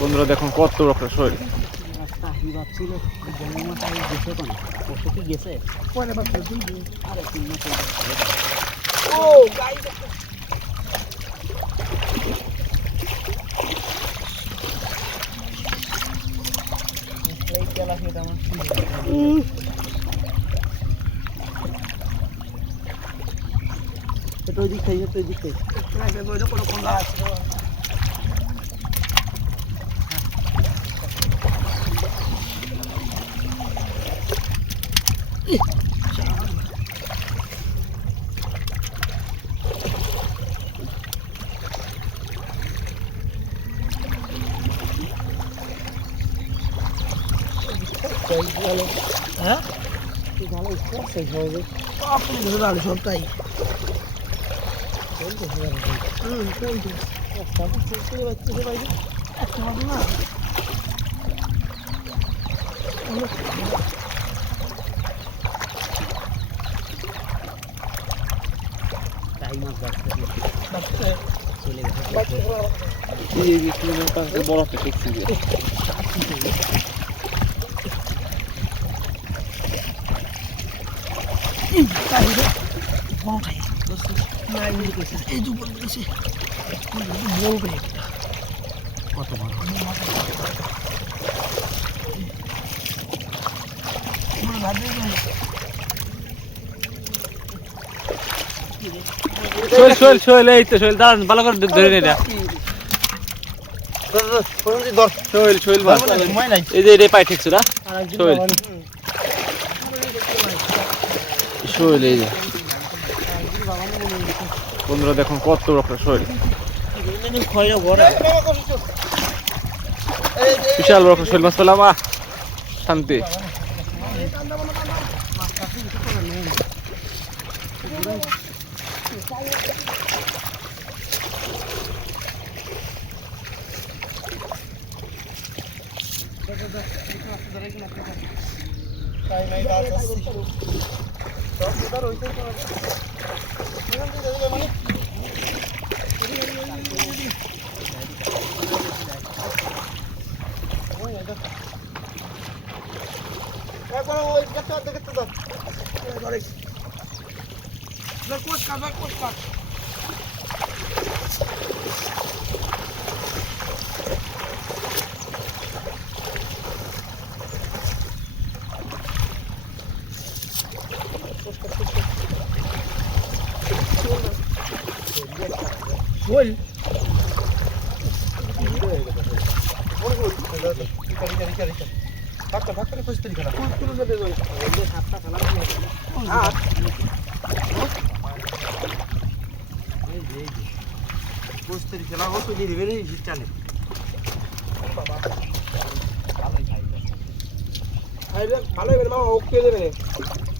বন্ধুরা দেখুন কত রকম শৈল। রাস্তা ভাবছিল জন্মমাটা গেছে কোন পরশু কি গেছে পরে বা আরে 3 মাস ও গাই দেখো এই কেলা খেতে আমার তো দিক থেকে তো দিক থেকে আগে বইলো কোন কোন আছে হ্যাঁ ভালো শেষ হবে আপনি ধরে সবটাই বড় একটা টেক্সি কত বড় শৈল শৈল শৈল এই তো শৈল দাঁড়ান ভালো করে ধরে নে এটা শৈল শৈল মাছ এই যে পাই ঠেকছো না শৈল শৈল এই যে বন্ধুরা দেখুন কত রকম শৈল বিশাল রকম শৈল মাছ পেলাম শান্তি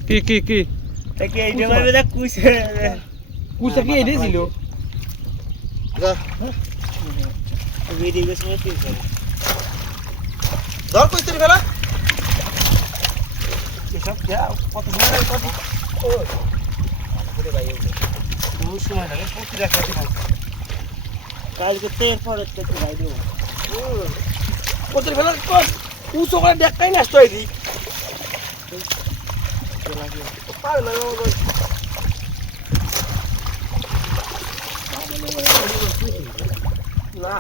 কি কি কি কুসা কি এটাই ছিল ধর কইতে ফেলা এসব কত সময় লাগে কত ও বলে ভাই ও সময় লাগে প্রতি রাখাতে হয় কালকে তেল পরে করতে ভাই দেব কত ফেলা কত উঁচু করে দেখাই নষ্ট হয়ে দি পারে না না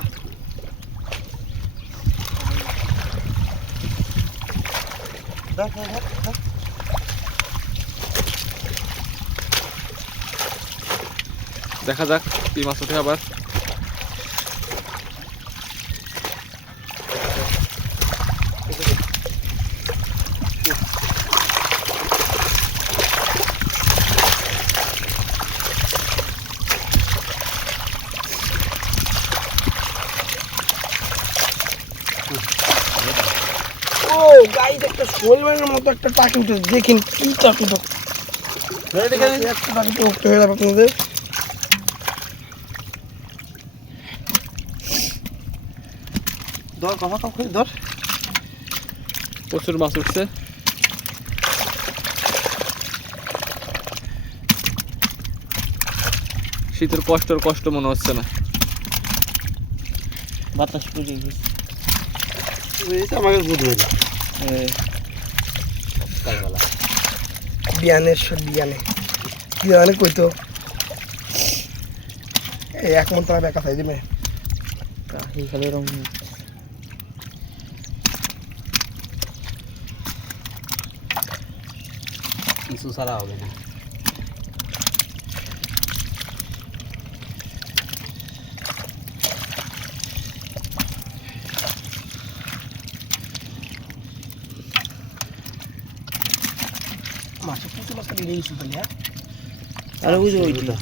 দেখা যাক কি মাছ ওঠে আবার গাইস একটা শোল মাছের মতো একটা টাকি উঠেছে দেখেন কি টাকি তো দেখেন একটা টাকি তো উঠতে হয়ে যাবে আপনাদের ধর কথা কাউ ধর প্রচুর মাছ উঠছে শীতের কষ্ট মনে হচ্ছে না বাতাস পড়ে গেছে এটা আমাকে গুড হইলো কালবেলা বিয়ানের বিয়ানে কইতো এই এক মন তোমার বেকা খাই দিবে কাহি খালি রং কিছু সারা হবে না মাছ পুঁটি মাছ কাটি নিয়ে শুধু না আরে ওই যে ওইটা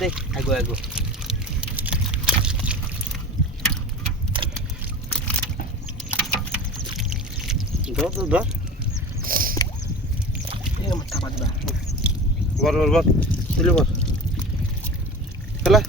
দে আগো ধর এই আমার খাবার দিবা বর তুলে বর খেলা